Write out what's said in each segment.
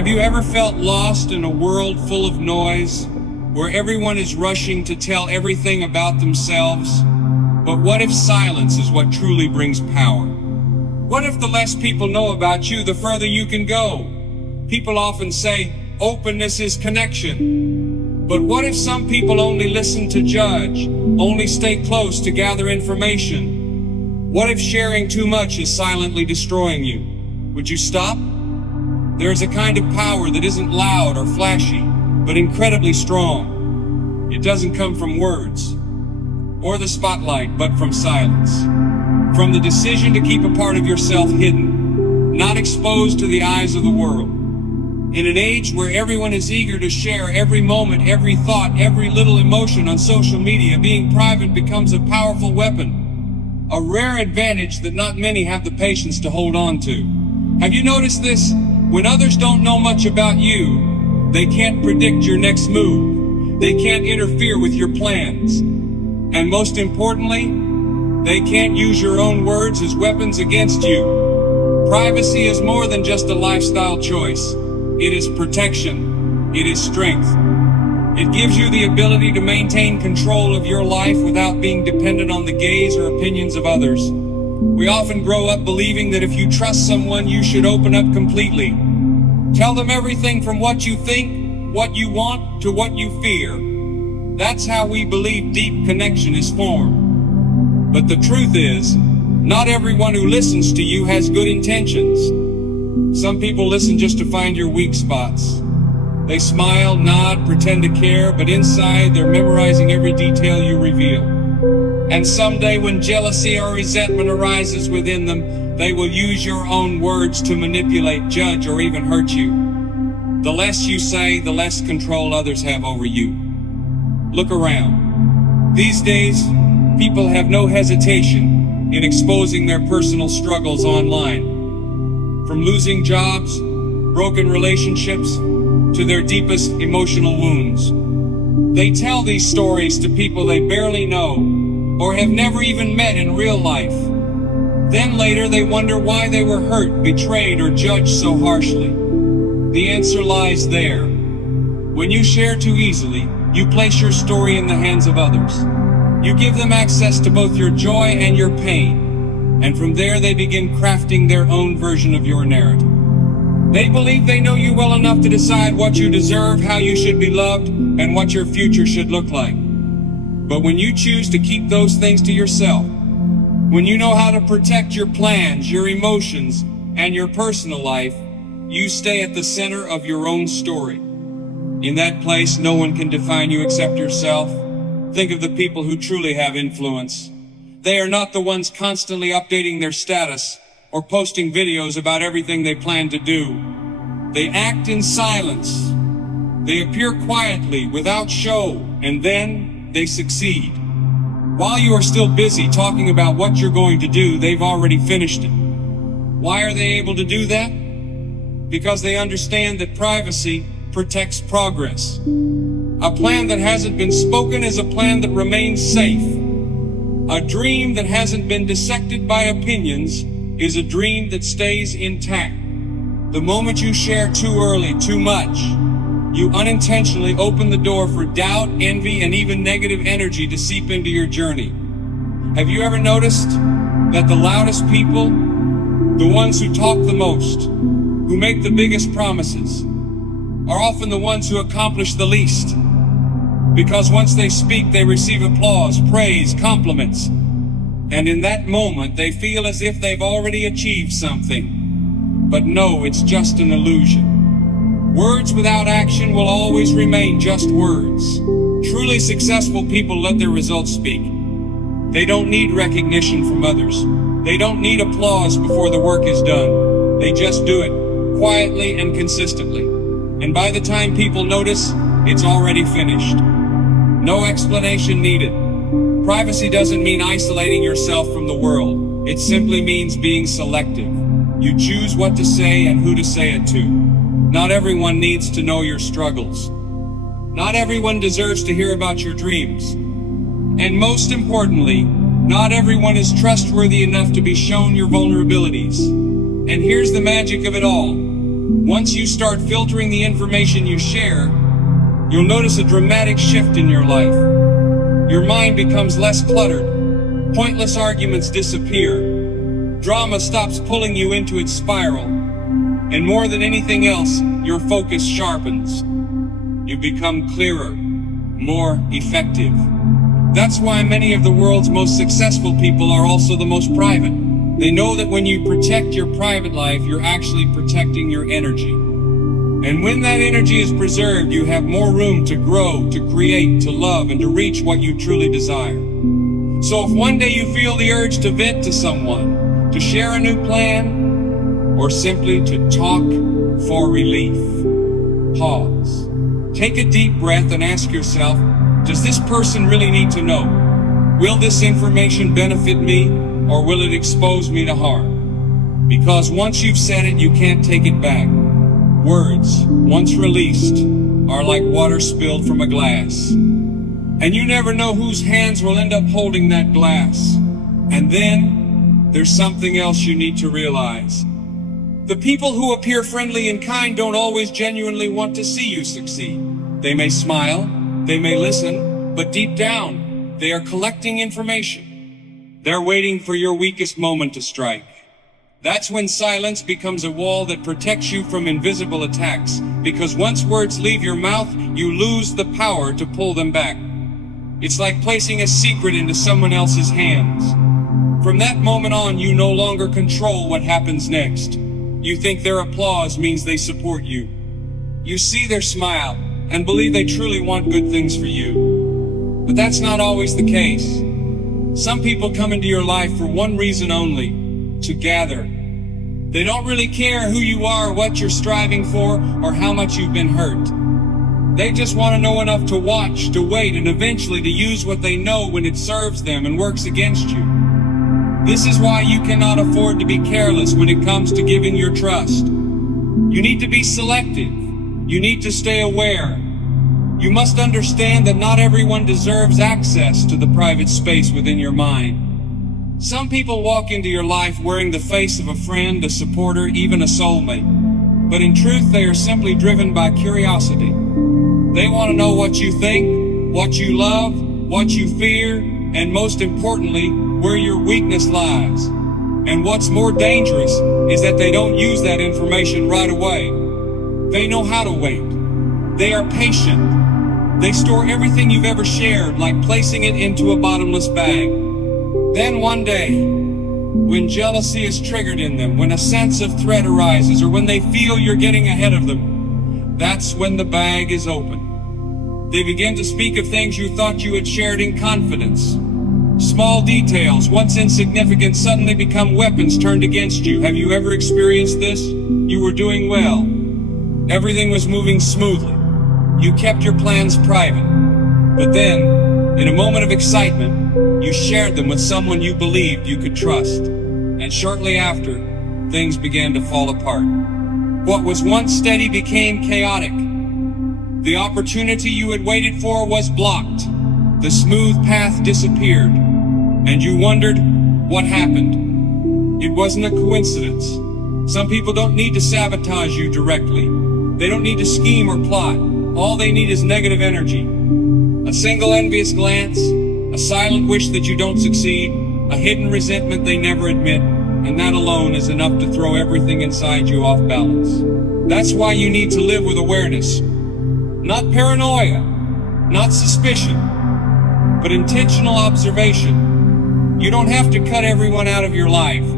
Have you ever felt lost in a world full of noise, where everyone is rushing to tell everything about themselves? But what if silence is what truly brings power? What if the less people know about you, the further you can go? People often say, openness is connection. But what if some people only listen to judge, only stay close to gather information? What if sharing too much is silently destroying you? Would you stop? There is a kind of power that isn't loud or flashy, but incredibly strong. It doesn't come from words or the spotlight, but from silence. From the decision to keep a part of yourself hidden, not exposed to the eyes of the world. In an age where everyone is eager to share every moment, every thought, every little emotion on social media, being private becomes a powerful weapon. A rare advantage that not many have the patience to hold on to. Have you noticed this? When others don't know much about you, they can't predict your next move. They can't interfere with your plans. And most importantly, they can't use your own words as weapons against you. Privacy is more than just a lifestyle choice. It is protection. It is strength. It gives you the ability to maintain control of your life without being dependent on the gaze or opinions of others. We often grow up believing that if you trust someone, you should open up completely. Tell them everything from what you think, what you want, to what you fear. That's how we believe deep connection is formed. But the truth is, not everyone who listens to you has good intentions. Some people listen just to find your weak spots. They smile, nod, pretend to care, but inside they're memorizing every detail you reveal. And someday when jealousy or resentment arises within them, they will use your own words to manipulate, judge, or even hurt you. The less you say, the less control others have over you. Look around. These days, people have no hesitation in exposing their personal struggles online. From losing jobs, broken relationships, to their deepest emotional wounds. They tell these stories to people they barely know, or have never even met in real life. Then later they wonder why they were hurt, betrayed, or judged so harshly. The answer lies there. When you share too easily, you place your story in the hands of others. You give them access to both your joy and your pain, and from there they begin crafting their own version of your narrative. They believe they know you well enough to decide what you deserve, how you should be loved, and what your future should look like. But when you choose to keep those things to yourself, when you know how to protect your plans, your emotions, and your personal life, you stay at the center of your own story. In that place, no one can define you except yourself. Think of the people who truly have influence. They are not the ones constantly updating their status or posting videos about everything they plan to do. They act in silence. They appear quietly, without show, and then they succeed. While you are still busy talking about what you're going to do, they've already finished it. Why are they able to do that? Because they understand that privacy protects progress. A plan that hasn't been spoken is a plan that remains safe. A dream that hasn't been dissected by opinions is a dream that stays intact. The moment you share too early, too much, you unintentionally open the door for doubt, envy, and even negative energy to seep into your journey. Have you ever noticed that the loudest people, the ones who talk the most, who make the biggest promises, are often the ones who accomplish the least? Because once they speak, they receive applause, praise, compliments, and in that moment, they feel as if they've already achieved something. But no, it's just an illusion. Words without action will always remain just words. Truly successful people let their results speak. They don't need recognition from others. They don't need applause before the work is done. They just do it, quietly and consistently. And by the time people notice, it's already finished. No explanation needed. Privacy doesn't mean isolating yourself from the world. It simply means being selective. You choose what to say and who to say it to. Not everyone needs to know your struggles. Not everyone deserves to hear about your dreams. And most importantly, not everyone is trustworthy enough to be shown your vulnerabilities. And here's the magic of it all. Once you start filtering the information you share, you'll notice a dramatic shift in your life. Your mind becomes less cluttered. Pointless arguments disappear. Drama stops pulling you into its spiral. And more than anything else, your focus sharpens. You become clearer, more effective. That's why many of the world's most successful people are also the most private. They know that when you protect your private life, you're actually protecting your energy. And when that energy is preserved, you have more room to grow, to create, to love, and to reach what you truly desire. So if one day you feel the urge to vent to someone, to share a new plan, or simply to talk for relief, pause. Take a deep breath and ask yourself, does this person really need to know? Will this information benefit me, or will it expose me to harm? Because once you've said it, you can't take it back. Words, once released, are like water spilled from a glass. And you never know whose hands will end up holding that glass. And then, there's something else you need to realize. The people who appear friendly and kind don't always genuinely want to see you succeed. They may smile, they may listen, but deep down, they are collecting information. They're waiting for your weakest moment to strike. That's when silence becomes a wall that protects you from invisible attacks, because once words leave your mouth, you lose the power to pull them back. It's like placing a secret into someone else's hands. From that moment on, you no longer control what happens next. You think their applause means they support you. You see their smile and believe they truly want good things for you. But that's not always the case. Some people come into your life for one reason only: to gather. They don't really care who you are, what you're striving for, or how much you've been hurt. They just want to know enough to watch, to wait, and eventually to use what they know when it serves them and works against you. This is why you cannot afford to be careless when it comes to giving your trust. You need to be selective. You need to stay aware. You must understand that not everyone deserves access to the private space within your mind. Some people walk into your life wearing the face of a friend, a supporter, even a soulmate. But in truth, they are simply driven by curiosity. They want to know what you think, what you love, what you fear, and most importantly, where your weakness lies. And what's more dangerous is that they don't use that information right away. They know how to wait. They are patient. They store everything you've ever shared, like placing it into a bottomless bag. Then one day, when jealousy is triggered in them, when a sense of threat arises, or when they feel you're getting ahead of them, that's when the bag is open. They begin to speak of things you thought you had shared in confidence. Small details, once insignificant, suddenly become weapons turned against you. Have you ever experienced this? You were doing well. Everything was moving smoothly. You kept your plans private. But then, in a moment of excitement, you shared them with someone you believed you could trust. And shortly after, things began to fall apart. What was once steady became chaotic. The opportunity you had waited for was blocked. The smooth path disappeared. And you wondered, what happened? It wasn't a coincidence. Some people don't need to sabotage you directly. They don't need to scheme or plot. All they need is negative energy. A single envious glance, a silent wish that you don't succeed, a hidden resentment they never admit, and that alone is enough to throw everything inside you off balance. That's why you need to live with awareness. Not paranoia, not suspicion, but intentional observation. You don't have to cut everyone out of your life,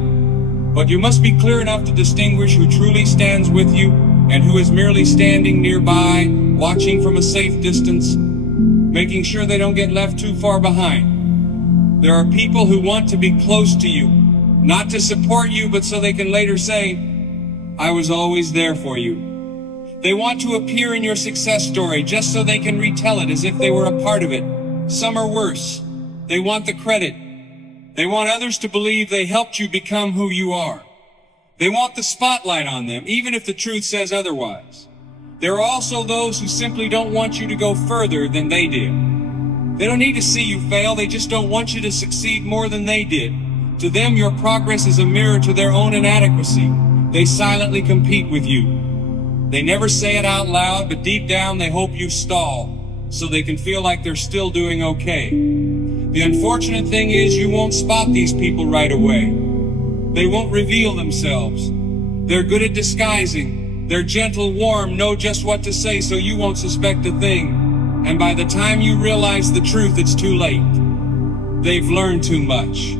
but you must be clear enough to distinguish who truly stands with you and who is merely standing nearby, watching from a safe distance, making sure they don't get left too far behind. There are people who want to be close to you, not to support you, but so they can later say, I was always there for you. They want to appear in your success story just so they can retell it as if they were a part of it. Some are worse. They want the credit. They want others to believe they helped you become who you are. They want the spotlight on them, even if the truth says otherwise. There are also those who simply don't want you to go further than they did. They don't need to see you fail, they just don't want you to succeed more than they did. To them, your progress is a mirror to their own inadequacy. They silently compete with you. They never say it out loud, but deep down they hope you stall, so they can feel like they're still doing okay. The unfortunate thing is you won't spot these people right away. They won't reveal themselves. They're good at disguising. They're gentle, warm, know just what to say so you won't suspect a thing. And by the time you realize the truth, it's too late. They've learned too much.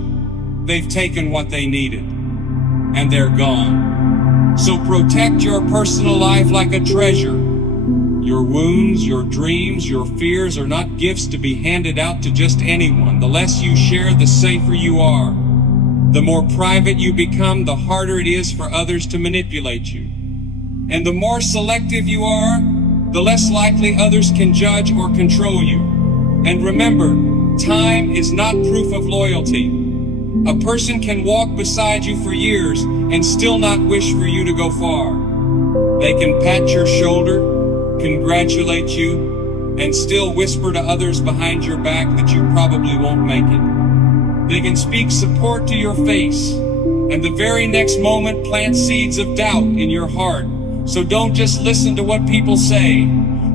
They've taken what they needed, and they're gone. So protect your personal life like a treasure. Your wounds, your dreams, your fears are not gifts to be handed out to just anyone. The less you share, the safer you are. The more private you become, the harder it is for others to manipulate you. And the more selective you are, the less likely others can judge or control you. And remember, time is not proof of loyalty. A person can walk beside you for years and still not wish for you to go far. They can pat your shoulder, congratulate you, and still whisper to others behind your back that you probably won't make it. They can speak support to your face, and the very next moment plant seeds of doubt in your heart. So don't just listen to what people say.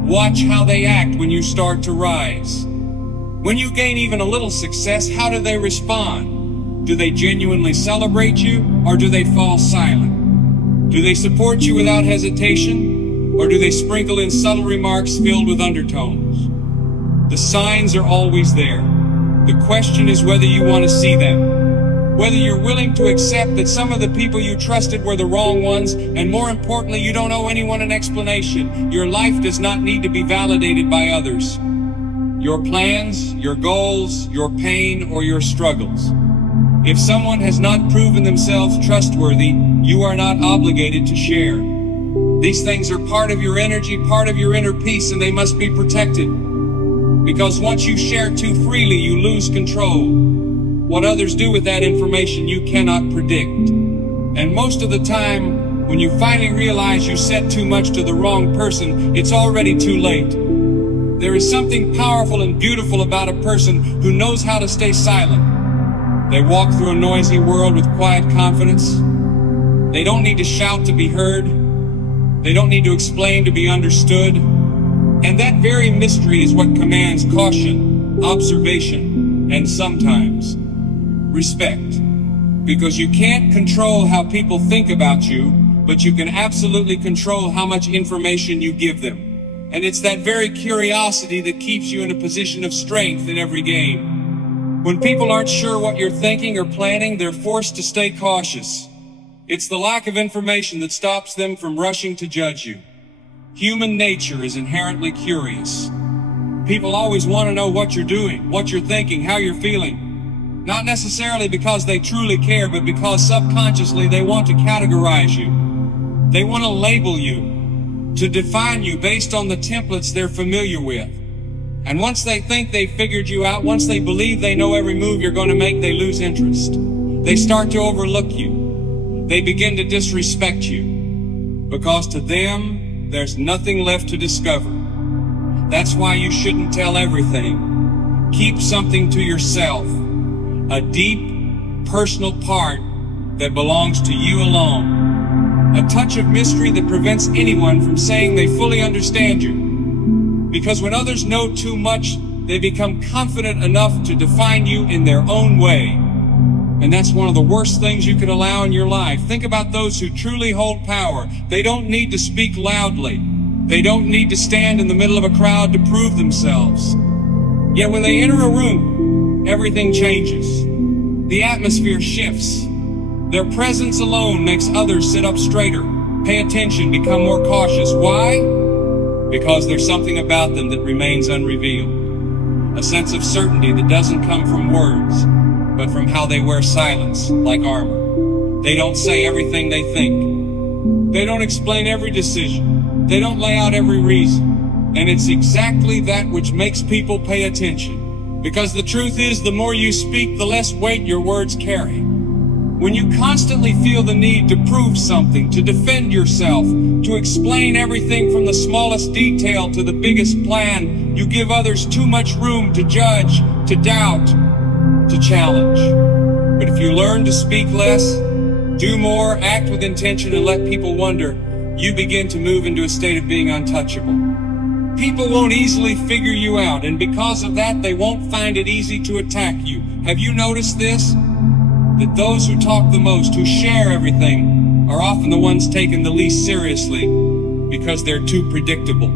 Watch how they act when you start to rise. When you gain even a little success, how do they respond? Do they genuinely celebrate you, or do they fall silent? Do they support you without hesitation, or do they sprinkle in subtle remarks filled with undertones? The signs are always there. The question is whether you want to see them. Whether you're willing to accept that some of the people you trusted were the wrong ones, and more importantly, you don't owe anyone an explanation. Your life does not need to be validated by others. Your plans, your goals, your pain, or your struggles. If someone has not proven themselves trustworthy, you are not obligated to share. These things are part of your energy, part of your inner peace, and they must be protected. Because once you share too freely, you lose control. What others do with that information, you cannot predict. And most of the time, when you finally realize you said too much to the wrong person, it's already too late. There is something powerful and beautiful about a person who knows how to stay silent. They walk through a noisy world with quiet confidence. They don't need to shout to be heard. They don't need to explain to be understood. And that very mystery is what commands caution, observation, and sometimes respect. Because you can't control how people think about you, but you can absolutely control how much information you give them. And it's that very curiosity that keeps you in a position of strength in every game. When people aren't sure what you're thinking or planning, they're forced to stay cautious. It's the lack of information that stops them from rushing to judge you. Human nature is inherently curious. People always want to know what you're doing, what you're thinking, how you're feeling. Not necessarily because they truly care, but because subconsciously they want to categorize you. They want to label you, to define you based on the templates they're familiar with. And once they think they've figured you out, once they believe they know every move you're going to make, they lose interest. They start to overlook you. They begin to disrespect you. Because to them, there's nothing left to discover. That's why you shouldn't tell everything. Keep something to yourself. A deep, personal part that belongs to you alone. A touch of mystery that prevents anyone from saying they fully understand you. Because when others know too much, they become confident enough to define you in their own way. And that's one of the worst things you can allow in your life. Think about those who truly hold power. They don't need to speak loudly. They don't need to stand in the middle of a crowd to prove themselves. Yet when they enter a room, everything changes. The atmosphere shifts. Their presence alone makes others sit up straighter, pay attention, become more cautious. Why? Because there's something about them that remains unrevealed. A sense of certainty that doesn't come from words, but from how they wear silence like armor. They don't say everything they think. They don't explain every decision. They don't lay out every reason. And it's exactly that which makes people pay attention. Because the truth is, the more you speak, the less weight your words carry. When you constantly feel the need to prove something, to defend yourself, to explain everything from the smallest detail to the biggest plan, you give others too much room to judge, to doubt, to challenge. But if you learn to speak less, do more, act with intention, and let people wonder, you begin to move into a state of being untouchable. People won't easily figure you out, and because of that, they won't find it easy to attack you. Have you noticed this? That those who talk the most, who share everything, are often the ones taken the least seriously because they're too predictable.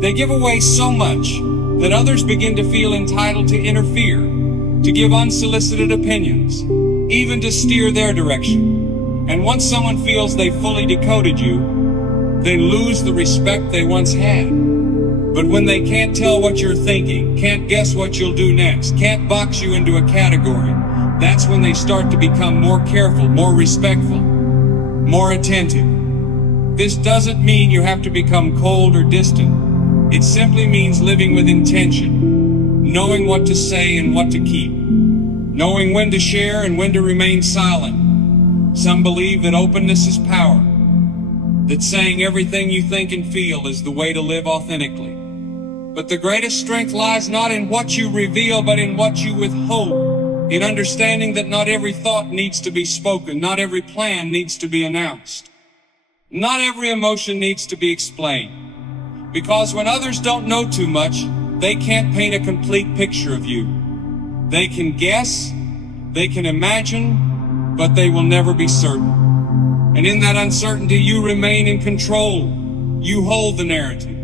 They give away so much that others begin to feel entitled to interfere, to give unsolicited opinions, even to steer their direction. And once someone feels they've fully decoded you, they lose the respect they once had. But when they can't tell what you're thinking, can't guess what you'll do next, can't box you into a category, that's when they start to become more careful, more respectful, more attentive. This doesn't mean you have to become cold or distant. It simply means living with intention, knowing what to say and what to keep, knowing when to share and when to remain silent. Some believe that openness is power, that saying everything you think and feel is the way to live authentically. But the greatest strength lies not in what you reveal, but in what you withhold, in understanding that not every thought needs to be spoken, not every plan needs to be announced, not every emotion needs to be explained. Because when others don't know too much, they can't paint a complete picture of you. They can guess, they can imagine, but they will never be certain. And in that uncertainty, you remain in control. You hold the narrative.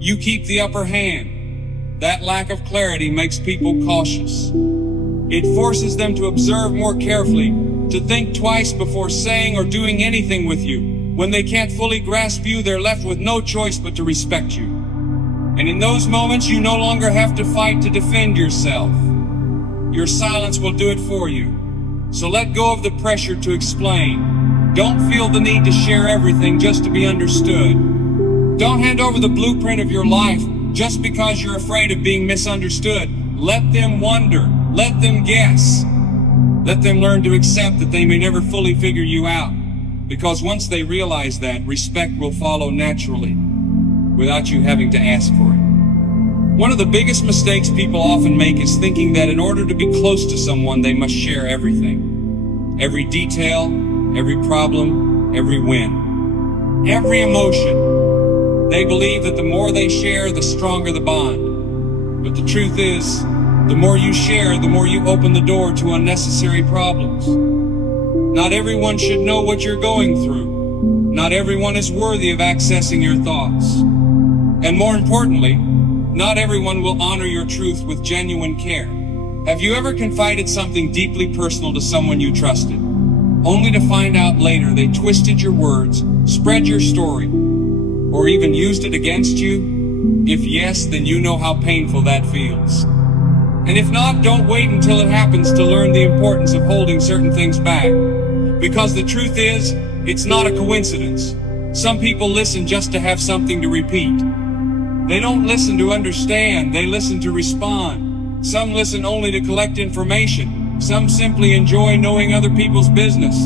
You keep the upper hand. That lack of clarity makes people cautious. It forces them to observe more carefully, to think twice before saying or doing anything with you. When they can't fully grasp you, they're left with no choice but to respect you. And in those moments, you no longer have to fight to defend yourself. Your silence will do it for you. So let go of the pressure to explain. Don't feel the need to share everything just to be understood. Don't hand over the blueprint of your life just because you're afraid of being misunderstood. Let them wonder. Let them guess. Let them learn to accept that they may never fully figure you out. Because once they realize that, respect will follow naturally, without you having to ask for it. One of the biggest mistakes people often make is thinking that in order to be close to someone, they must share everything. Every detail, every problem, every win, every emotion. They believe that the more they share, the stronger the bond. But the truth is, the more you share, the more you open the door to unnecessary problems. Not everyone should know what you're going through. Not everyone is worthy of accessing your thoughts. And more importantly, not everyone will honor your truth with genuine care. Have you ever confided something deeply personal to someone you trusted, only to find out later they twisted your words, spread your story, or even used it against you? If yes, then you know how painful that feels. And if not, don't wait until it happens to learn the importance of holding certain things back. Because the truth is, it's not a coincidence. Some people listen just to have something to repeat. They don't listen to understand, they listen to respond. Some listen only to collect information. Some simply enjoy knowing other people's business.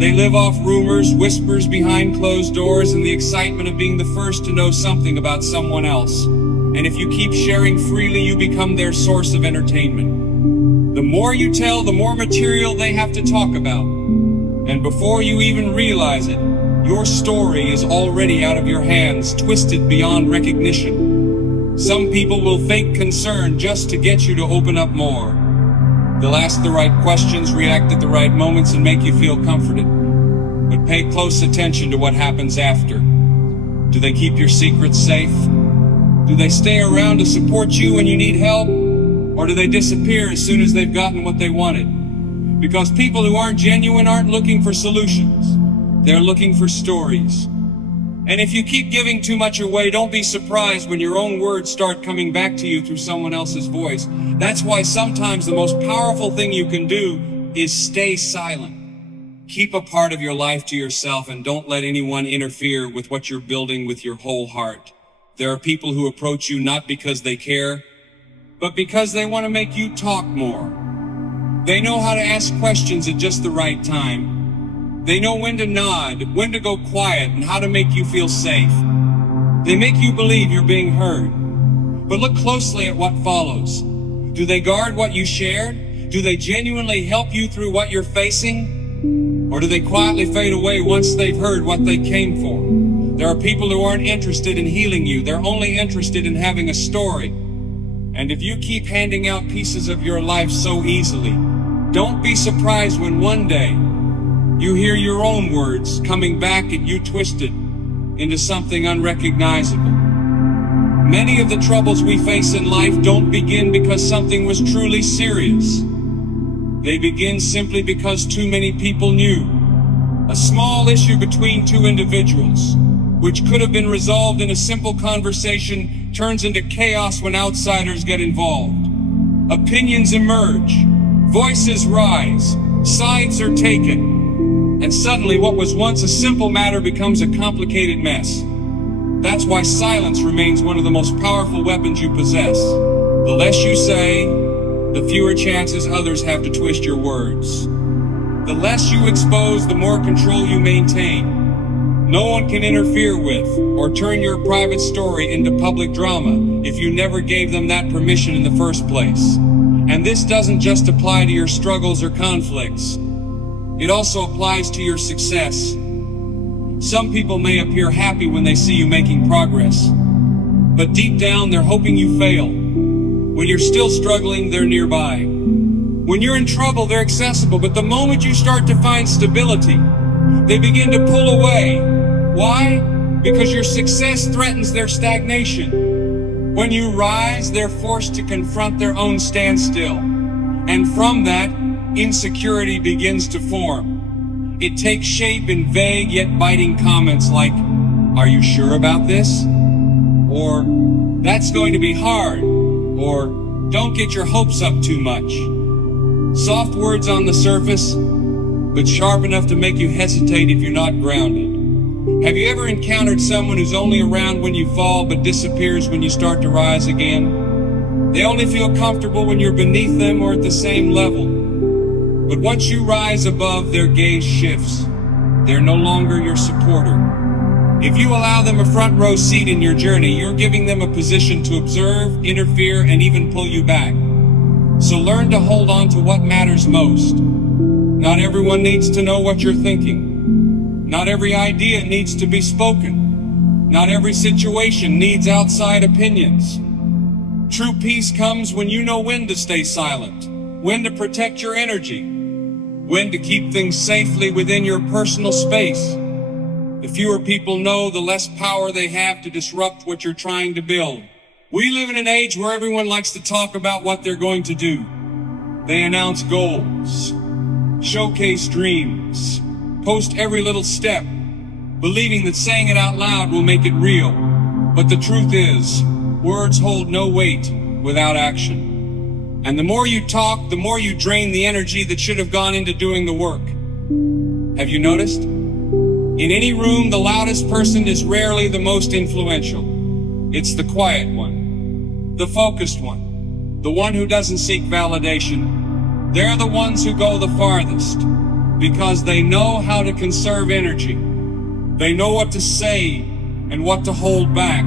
They live off rumors, whispers behind closed doors, and the excitement of being the first to know something about someone else. And if you keep sharing freely, you become their source of entertainment. The more you tell, the more material they have to talk about. And before you even realize it, your story is already out of your hands, twisted beyond recognition. Some people will fake concern just to get you to open up more. They'll ask the right questions, react at the right moments, and make you feel comforted. But pay close attention to what happens after. Do they keep your secrets safe? Do they stay around to support you when you need help? Or do they disappear as soon as they've gotten what they wanted? Because people who aren't genuine aren't looking for solutions. They're looking for stories. And if you keep giving too much away, don't be surprised when your own words start coming back to you through someone else's voice. That's why sometimes the most powerful thing you can do is stay silent. Keep a part of your life to yourself and don't let anyone interfere with what you're building with your whole heart. There are people who approach you not because they care, but because they want to make you talk more. They know how to ask questions at just the right time. They know when to nod, when to go quiet, and how to make you feel safe. They make you believe you're being heard. But look closely at what follows. Do they guard what you shared? Do they genuinely help you through what you're facing? Or do they quietly fade away once they've heard what they came for? There are people who aren't interested in healing you. They're only interested in having a story. And if you keep handing out pieces of your life so easily, don't be surprised when one day you hear your own words coming back at you twisted into something unrecognizable. Many of the troubles we face in life don't begin because something was truly serious. They begin simply because too many people knew. A small issue between two individuals, which could have been resolved in a simple conversation, turns into chaos when outsiders get involved. Opinions emerge, voices rise, sides are taken, and suddenly what was once a simple matter becomes a complicated mess. That's why silence remains one of the most powerful weapons you possess. The less you say, the fewer chances others have to twist your words. The less you expose, the more control you maintain. No one can interfere with or turn your private story into public drama if you never gave them that permission in the first place. And this doesn't just apply to your struggles or conflicts. It also applies to your success. Some people may appear happy when they see you making progress, but deep down they're hoping you fail. When you're still struggling, they're nearby. When you're in trouble, they're accessible, but the moment you start to find stability, they begin to pull away. Why? Because your success threatens their stagnation. When you rise, they're forced to confront their own standstill. And from that, insecurity begins to form. It takes shape in vague yet biting comments like, "Are you sure about this?" Or, "That's going to be hard." Or, "Don't get your hopes up too much." Soft words on the surface, but sharp enough to make you hesitate if you're not grounded. Have you ever encountered someone who's only around when you fall but disappears when you start to rise again? They only feel comfortable when you're beneath them or at the same level. But once you rise above, their gaze shifts. They're no longer your supporter. If you allow them a front row seat in your journey, you're giving them a position to observe, interfere, and even pull you back. So learn to hold on to what matters most. Not everyone needs to know what you're thinking. Not every idea needs to be spoken. Not every situation needs outside opinions. True peace comes when you know when to stay silent, when to protect your energy, when to keep things safely within your personal space. The fewer people know, the less power they have to disrupt what you're trying to build. We live in an age where everyone likes to talk about what they're going to do. They announce goals, showcase dreams, post every little step, believing that saying it out loud will make it real. But the truth is, words hold no weight without action. And the more you talk, the more you drain the energy that should have gone into doing the work. Have you noticed? In any room, the loudest person is rarely the most influential. It's the quiet one, the focused one, the one who doesn't seek validation. They're the ones who go the farthest because they know how to conserve energy. They know what to say and what to hold back.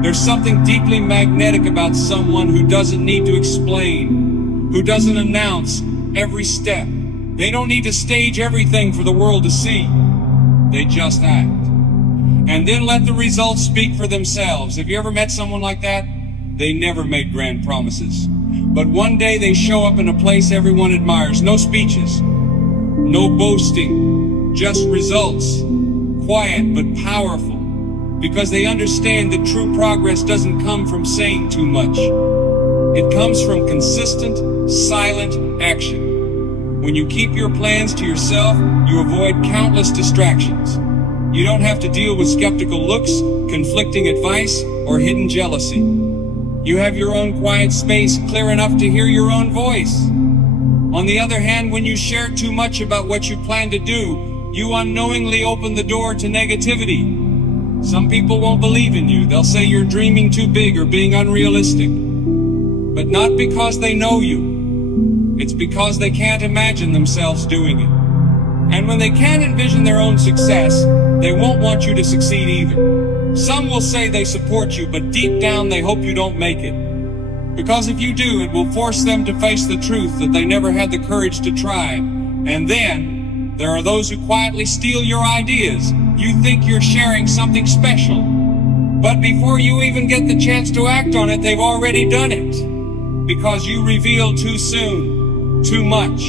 There's something deeply magnetic about someone who doesn't need to explain, who doesn't announce every step. They don't need to stage everything for the world to see. They just act. And then let the results speak for themselves. Have you ever met someone like that? They never made grand promises. But one day they show up in a place everyone admires. No speeches, no boasting, just results. Quiet but powerful. Because they understand that true progress doesn't come from saying too much. It comes from consistent, silent action. When you keep your plans to yourself, you avoid countless distractions. You don't have to deal with skeptical looks, conflicting advice, or hidden jealousy. You have your own quiet space, clear enough to hear your own voice. On the other hand, when you share too much about what you plan to do, you unknowingly open the door to negativity. Some people won't believe in you. They'll say you're dreaming too big or being unrealistic. But not because they know you. It's because they can't imagine themselves doing it. And when they can't envision their own success, they won't want you to succeed either. Some will say they support you, but deep down they hope you don't make it. Because if you do, it will force them to face the truth that they never had the courage to try. And then There are those who quietly steal your ideas. You think you're sharing something special, but before you even get the chance to act on it, they've already done it. Because you reveal too soon, too much.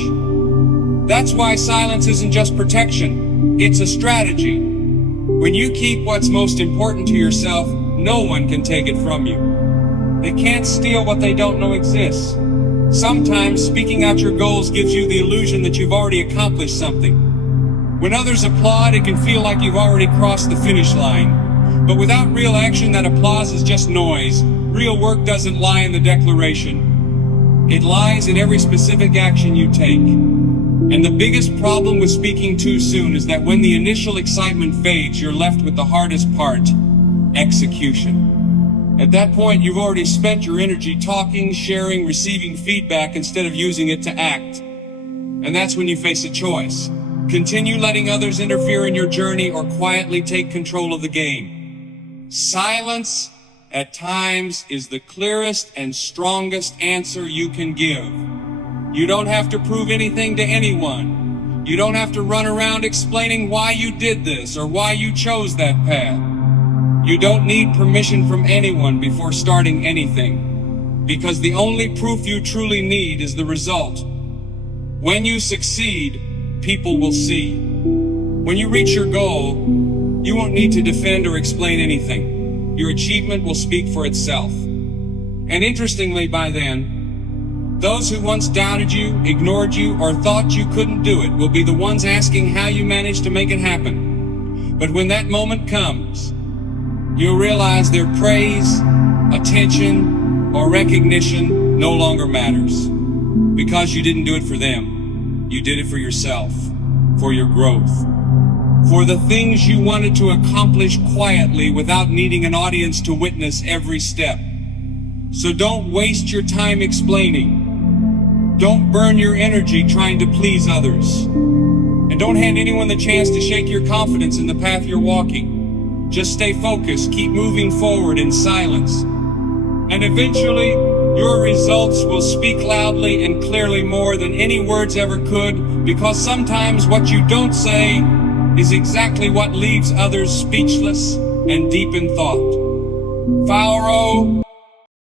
That's why silence isn't just protection, it's a strategy. When you keep what's most important to yourself, no one can take it from you. They can't steal what they don't know exists. Sometimes speaking out your goals gives you the illusion that you've already accomplished something. When others applaud, it can feel like you've already crossed the finish line. But without real action, that applause is just noise. Real work doesn't lie in the declaration. It lies in every specific action you take. And the biggest problem with speaking too soon is that when the initial excitement fades, you're left with the hardest part: execution. At that point, you've already spent your energy talking, sharing, receiving feedback instead of using it to act. And that's when you face a choice. Continue letting others interfere in your journey or quietly take control of the game. Silence, at times, is the clearest and strongest answer you can give. You don't have to prove anything to anyone. You don't have to run around explaining why you did this or why you chose that path. You don't need permission from anyone before starting anything, because the only proof you truly need is the result. When you succeed, people will see. When you reach your goal, you won't need to defend or explain anything. Your achievement will speak for itself. And interestingly, by then, those who once doubted you, ignored you, or thought you couldn't do it will be the ones asking how you managed to make it happen. But when that moment comes, you'll realize their praise, attention, or recognition no longer matters. Because you didn't do it for them. You did it for yourself, for your growth, for the things you wanted to accomplish quietly without needing an audience to witness every step. So don't waste your time explaining. Don't burn your energy trying to please others. And don't hand anyone the chance to shake your confidence in the path you're walking. Just stay focused, keep moving forward in silence. And eventually, your results will speak loudly and clearly more than any words ever could, because sometimes what you don't say is exactly what leaves others speechless and deep in thought. Fauro